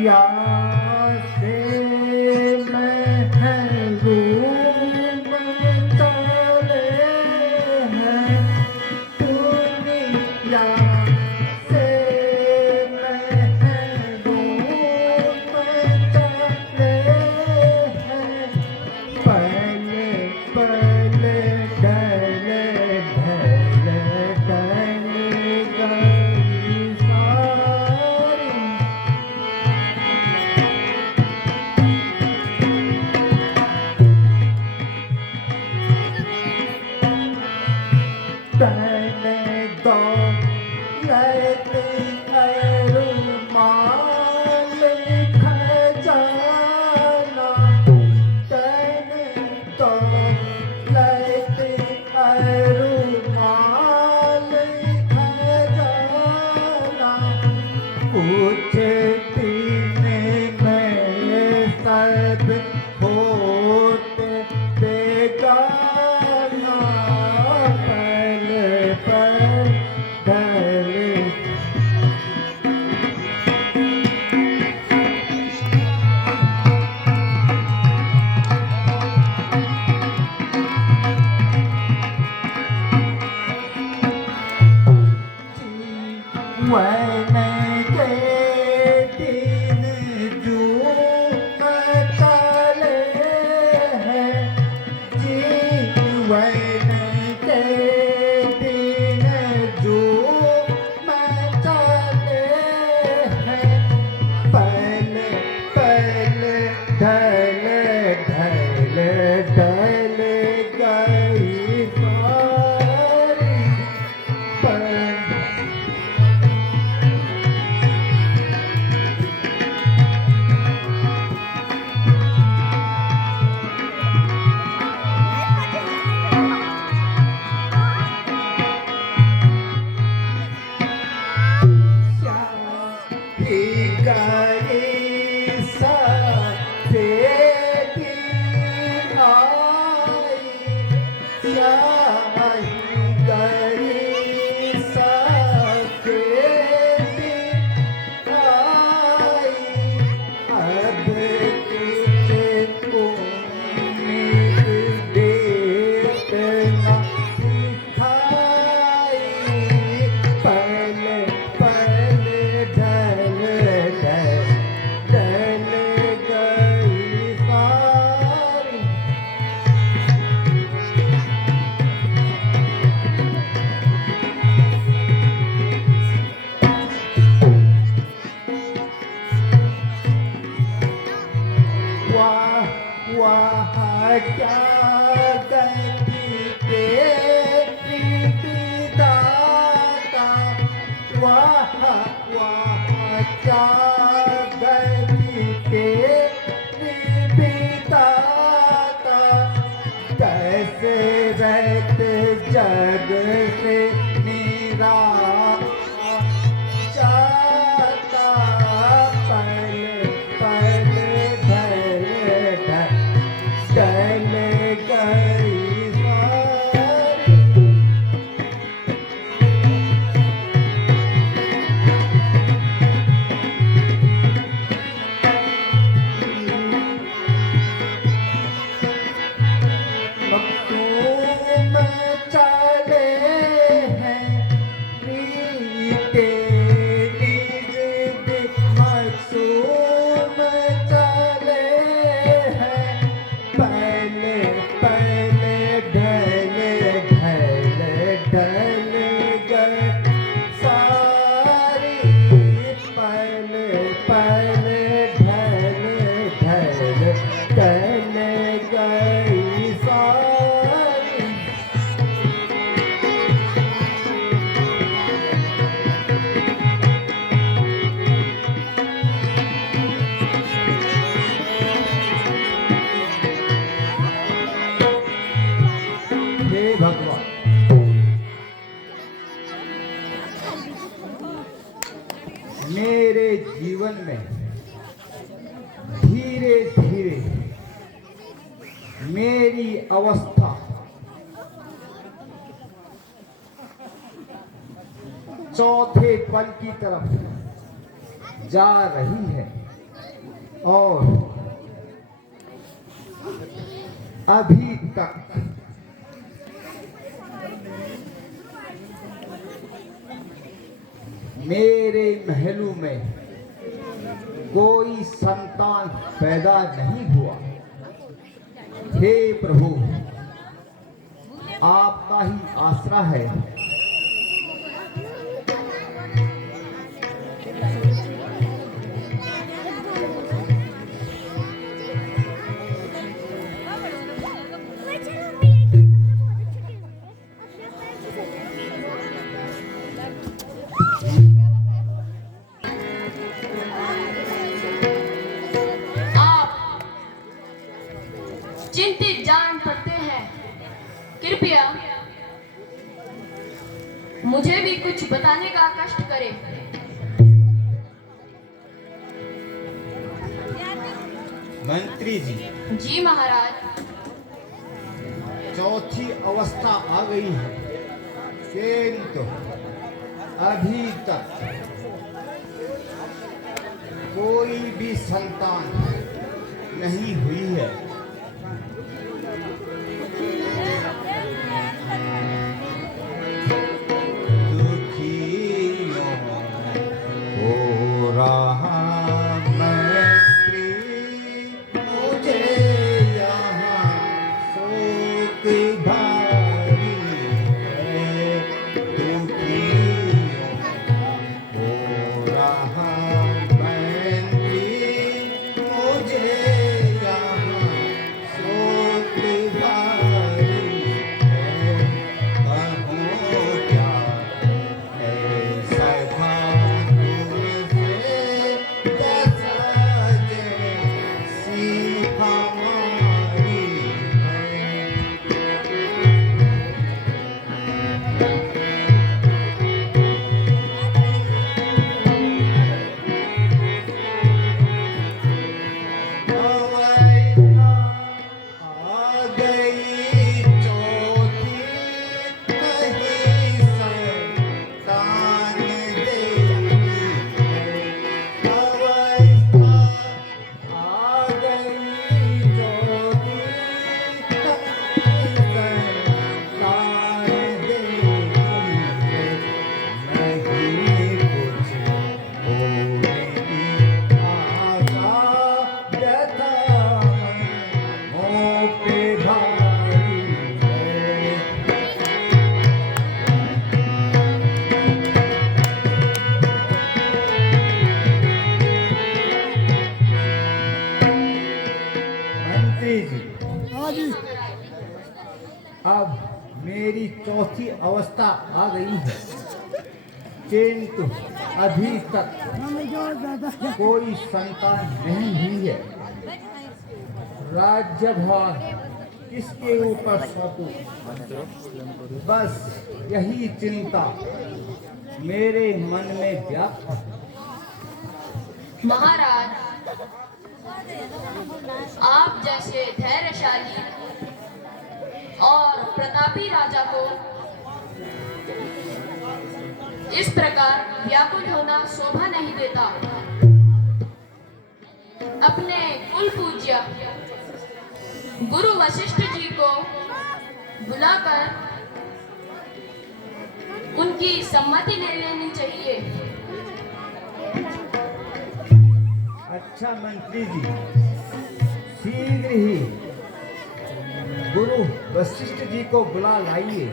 दुनिया से महरूम चले हैं, दुनिया से महरूम चले हैं। पले पले ढले ढले ढले गई सारी। तने दो लेते अरुमाल खजाना, तने दो लेते अरुमाल खजाना। पूछती ने मैं सब होते बेगाना, पल पल ढले। जीवन के दिन जून चले हैं, जीवन के दिन जून चले हैं। पल पल ढले ढले ढले गई सारी। पल क्या गति तेरी विधाता, वाह वाह क्या गति तेरी विधाता। कैसे रहते जग से मेरा जाता, पल पल ढले ढले गई सारी। मखदूम चले हैं, रीते निज दिख मखदूम चले हैं। पहले पहले ढले ढले ढले गए सारी। पहले पहले ढले ढले ढले गई सारी। हे भगवान, मेरे जीवन में धीरे धीरे मेरी अवस्था चौथे पल की तरफ जा रही है। और अभी तक मेरे महलों में कोई संतान पैदा नहीं हुआ। हे प्रभु, आपका ही आसरा है। चिंतित जान पड़ते हैं। कृपया मुझे भी कुछ बताने का कष्ट करें। मंत्री जी। जी महाराज। चौथी अवस्था आ गई है, किंतु अभी तक कोई भी संतान नहीं हुई है। दुखियों हो रहा मंत्री, मुझे यहाँ शोक भारी है। दुखियों हो रहा मंत्री, मुझे यहाँ शोक भारी है। कहूँ क्या ऐसा तुमसे जैसा जैसी हमारी है। अवस्था आ गई चौथी, नहीं संतान देती है। अवस्था आ गई चौथी, नहीं संतान देती है। नहीं कुछ होने की आशा, व्यथा मुँह पे भारी है। मंत्री जी, हाँ जी। अब मेरी चौथी अवस्था आ गई है, किंतु अभी तक कोई संतान नहीं हुई है। राज्यभार किसके ऊपर सौंपूं? बस यही चिंता मेरे मन में व्याप्त है। महाराज, आप जैसे धैर्यशाली और प्रतापी राजा को इस प्रकार व्याकुल होना शोभा नहीं देता। अपने कुल पूज्य गुरु वशिष्ठ जी को बुलाकर उनकी सम्मति ले लेनी चाहिए। अच्छा मंत्री जी, शीघ्र ही गुरु वशिष्ठ जी को बुला लाइए।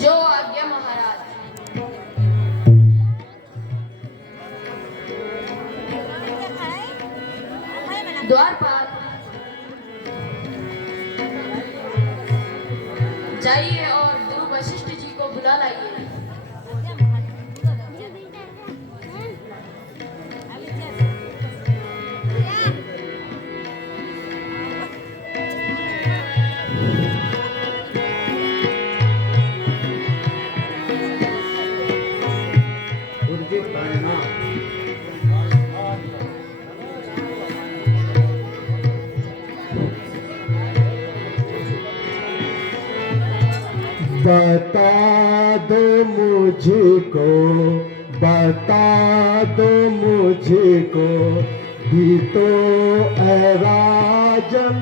जो आज्ञा महाराज। द्वारपाल, जाइए और गुरु वशिष्ठ जी को बुला लाइए। गुरुजी प्रणाम। बता दो मुझको बता दो मुझको भी तो ऐ राजन,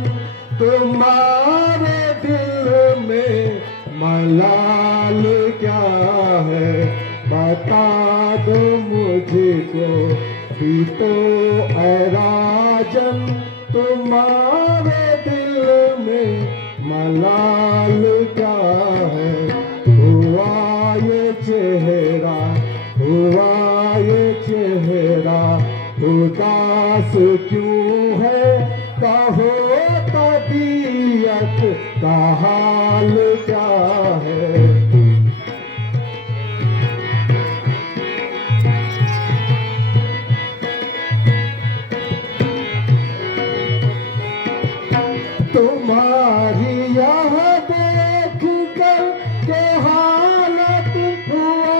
तुम्हारे दिल में मलाल क्या है। बता दो मुझको भी तो ऐ राजन, तुम्हारे दिल में मलाल क्या है। हुआ ये चेहरा, हुआ ये चेहरा उदास क्यों है। कहो तबीयत का हाल क्या है। तुम्हारी यह देख कर के हालत हुआ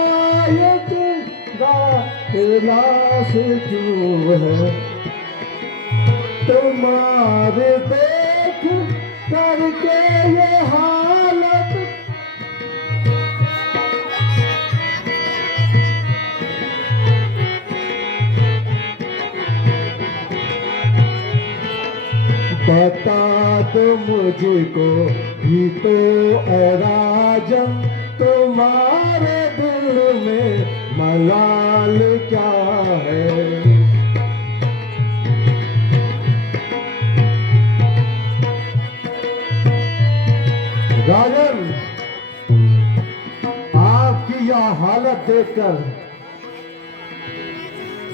ये लाश क्यों है। तुम्हारे देख करके ये हालत बता दो मुझको भी तो ऐ राजन, तुम्हारे दिल में मलाल क्या है। राजन, आपकी यह हालत देखकर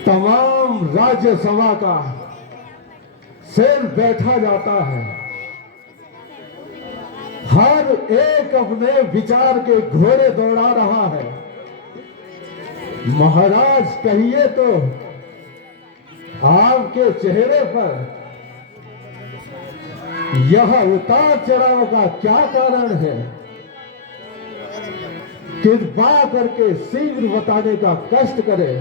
तमाम राज्यसभा का सिर बैठा जाता है। हर एक अपने विचार के घोड़े दौड़ा रहा है। महाराज कहिए तो आपके चेहरे पर यह उतार चढ़ाव का क्या कारण है। कृपा करके शीघ्र बताने का कष्ट करें।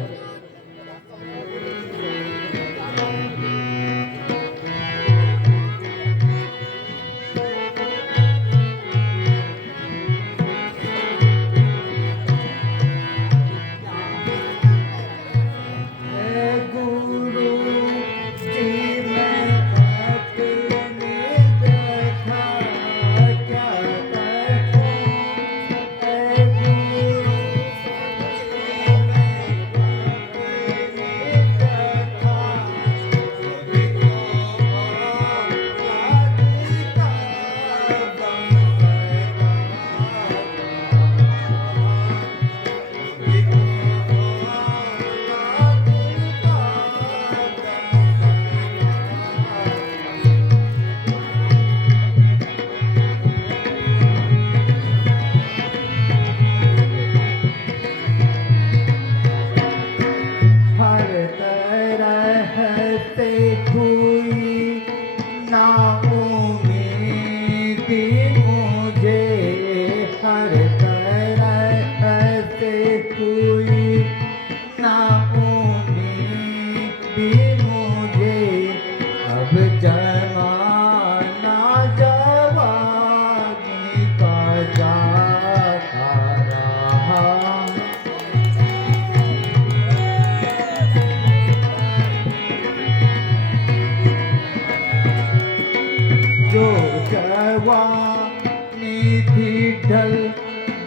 ढल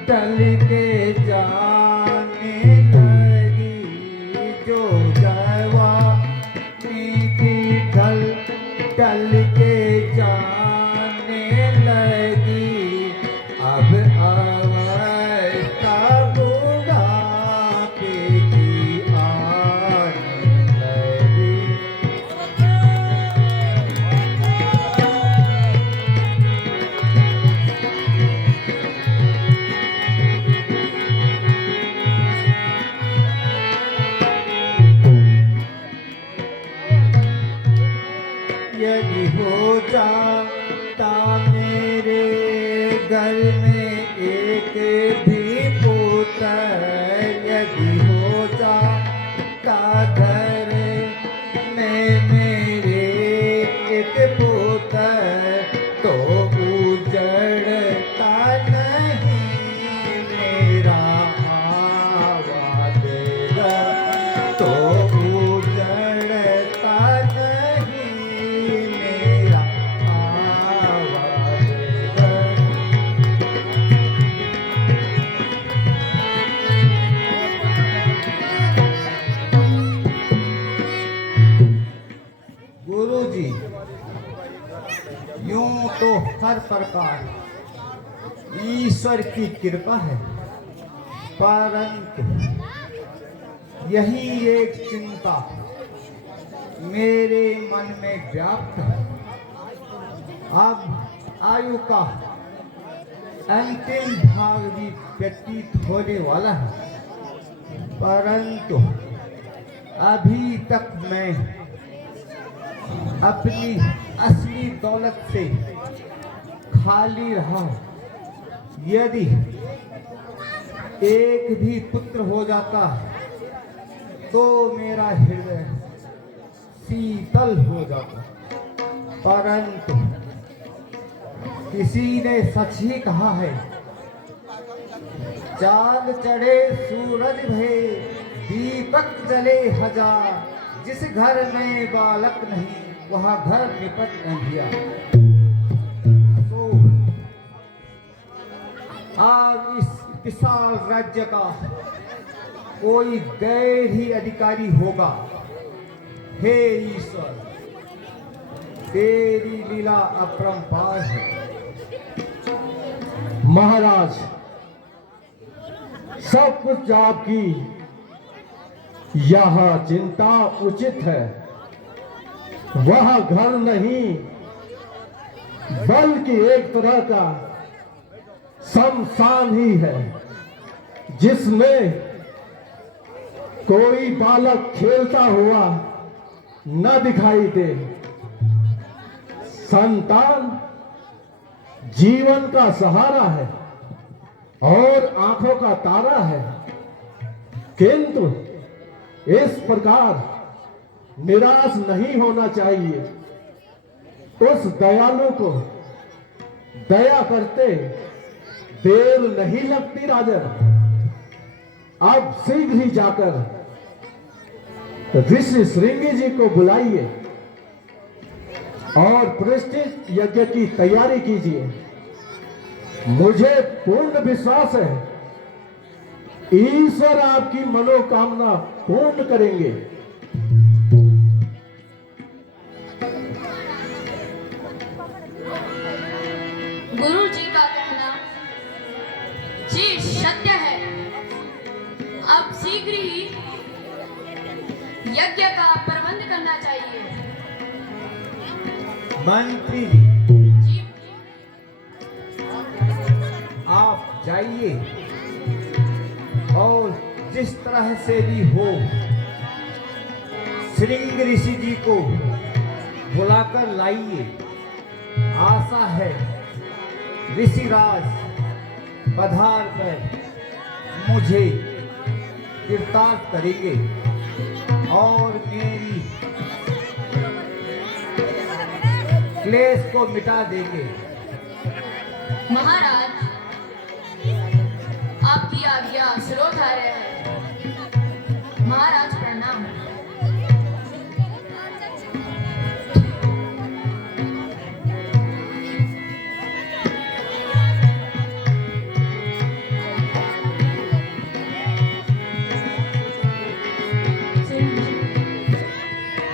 ढल के जाने लगी, जो जवानी थी ढल ढल के जाने लगी। अब अवस्था बुढ़ापे की आने लगी। यदि हो जाता मेरे घर में एक भी पुत्र, यदि हो जाता घर में मेरे एक पुत्र, तो उजड़ता नहीं मेरा आबाद घर। हर प्रकार ईश्वर की कृपा है, परंतु यही एक चिंता मेरे मन में व्याप्त है। अब आयु का अंतिम भाग भी व्यतीत होने वाला है, परंतु अभी तक मैं अपनी असली दौलत से खाली रहा। यदि एक भी पुत्र हो जाता तो मेरा हृदय शीतल हो जाता, परंतु किसी ने सच ही कहा है, चांद चढ़े सूरज भे दीपक जले हजार, जिस घर में बालक नहीं वह घर निपट अंधिया। तो आज इस विशाल राज्य का कोई गैर ही अधिकारी होगा। हे ईश्वर, तेरी लीला अपरंपार है। महाराज, सब कुछ आपकी यह चिंता उचित है। वह घर नहीं बल्कि एक तरह का शमशान ही है, जिसमें कोई बालक खेलता हुआ न दिखाई दे। संतान जीवन का सहारा है और आंखों का तारा है, किंतु इस प्रकार निराश नहीं होना चाहिए। उस दयालु को दया करते देर नहीं लगती राजन। अब शीघ्र ही जाकर ऋषि श्रृंगी जी को बुलाइए और प्रतिष्ठित यज्ञ की तैयारी कीजिए। मुझे पूर्ण विश्वास है ईश्वर आपकी मनोकामना पूर्ण करेंगे। गुरु जी का कहना जी सत्य है। अब शीघ्र ही यज्ञ का प्रबंध करना चाहिए। मंत्री जी आप जाइए और जिस तरह से भी हो श्रृंग ऋषि जी को बुलाकर लाइए। आशा है ऋषिराज पधार कर मुझे कृतार्थ करेंगे और मेरी क्लेश को मिटा देंगे। महाराज, आपकी आज्ञा शिरोधार्य है। महाराज प्रणाम।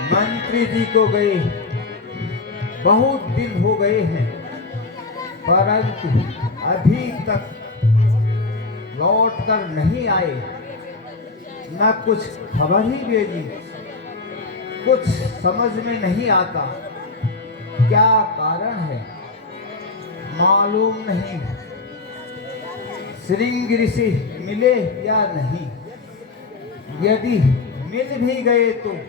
मंत्री जी को गए बहुत दिन हो गए हैं, परंतु अभी तक लौट कर नहीं आए, न कुछ खबर ही भेजी। कुछ समझ में नहीं आता क्या कारण है, मालूम नहीं। श्रृंग ऋषि मिले या नहीं, यदि मिल भी गए तो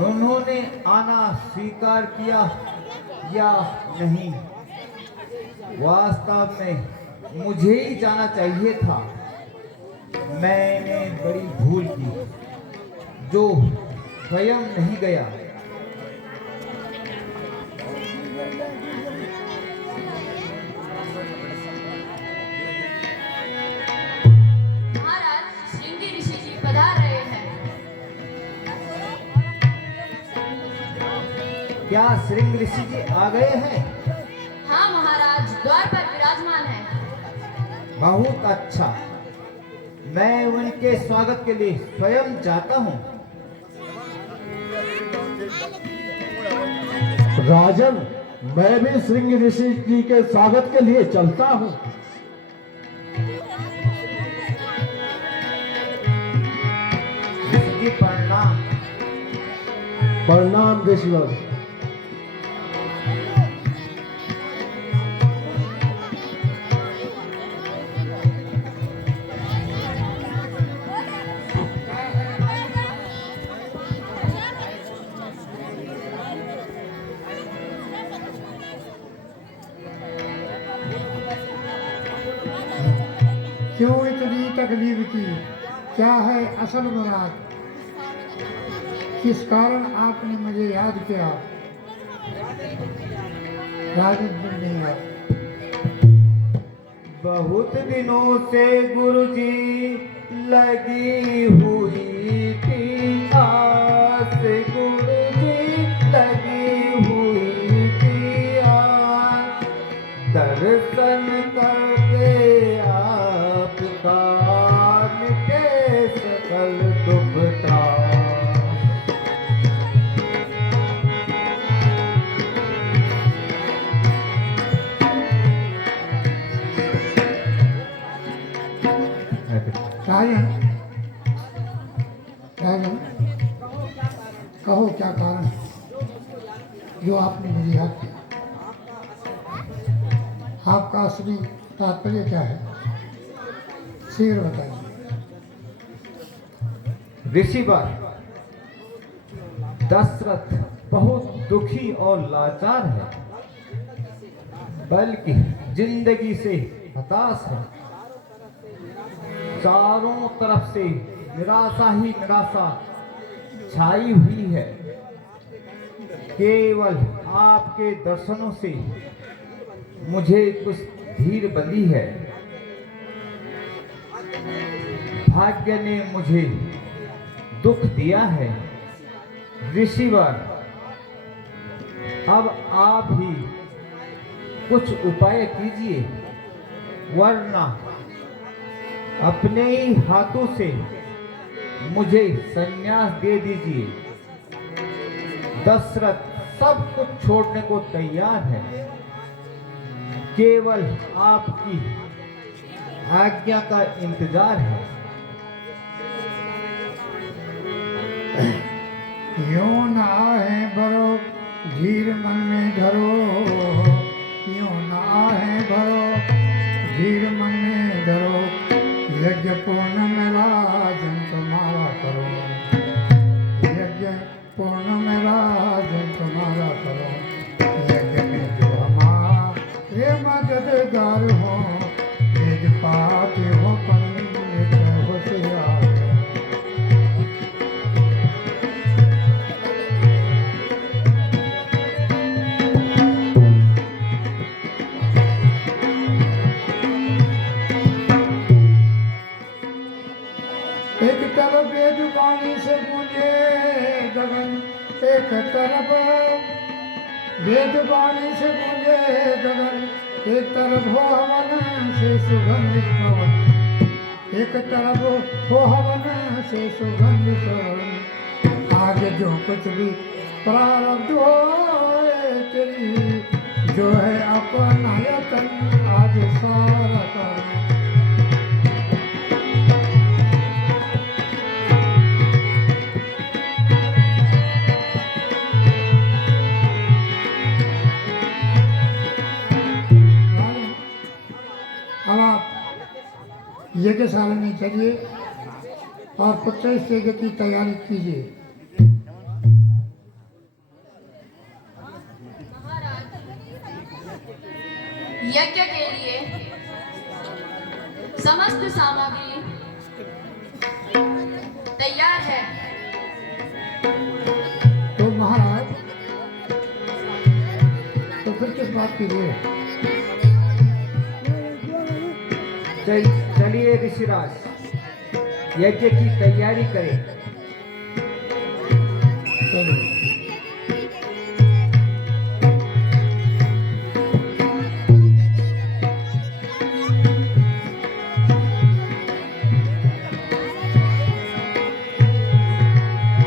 उन्होंने आना स्वीकार किया या नहीं। वास्तव में मुझे ही जाना चाहिए था। मैंने बड़ी भूल की जो स्वयं नहीं गया। महाराज, श्रृंगी ऋषि जी पधार रहे हैं। क्या श्रृंग ऋषि जी आ गए हैं? हाँ महाराज, द्वार पर विराजमान है। बहुत अच्छा, मैं उनके स्वागत के लिए स्वयं जाता हूँ। राजन, मैं भी श्रृंग ऋषि जी के स्वागत के लिए चलता हूँ। ऋषि जी प्रणाम। प्रणाम ऋषिवर। क्यों इतनी तकलीफ की? क्या है असल मुराद? किस कारण आपने मुझे याद किया? राजन ने याद। बहुत दिनों से गुरुजी लगी हुई थी आस, गुरुजी लगी हुई थी आस, दर्शन करके आपका मिटे सकल दुख त्रास। राजन, राजन, कहो क्या कारण है जो आपने मुझे याद किया? आपका असली तात्पर्य क्या है? शीघ्र बताइए। ऋषिवर, दशरथ बहुत दुखी और लाचार है, बल्कि जिंदगी से हताश है। चारों तरफ से निराशा ही निराशा छाई हुई है। केवल आपके दर्शनों से मुझे कुछ धीर बंधी है। भाग्य ने मुझे दुख दिया है। ऋषिवर, अब आप ही कुछ उपाय कीजिए, वरना अपने ही हाथों से मुझे संन्यास दे दीजिए। दशरथ सब कुछ छोड़ने को तैयार है, केवल आपकी आज्ञा का इंतजार है। यूं ना है भरो धीर मन में धरो, यूं ना है भरो धीर मन में धरो, यज्ञ पूर्ण में राजन तुम्हारा करो, यज्ञ पूर्ण में राजन तुम्हारा करो, यज्ञ में जो हमारे मददगार हो, तेज पाते हो पंडित होशियार। एक तरफ बेजुबानी से गूंजे गगन, एक तरफ बेजुबानी से गूंजे गगन, एक तरफ हो हवन से सुगंधित पवन, एक तरफ हो हवन से सुगंधित पवन। आगे जो कुछ भी प्रारब्ध हो तेरी, जो है अपना यतन आज सारा कर। अब आप यज्ञशाला में चलिए और पुत्र से की तैयारी कीजिए। यज्ञ के लिए समस्त सामग्री तैयार है। तो महाराज, तो फिर किस बात की देर? चलिए ऋषिराज, यज्ञ की तैयारी करें। चलिए।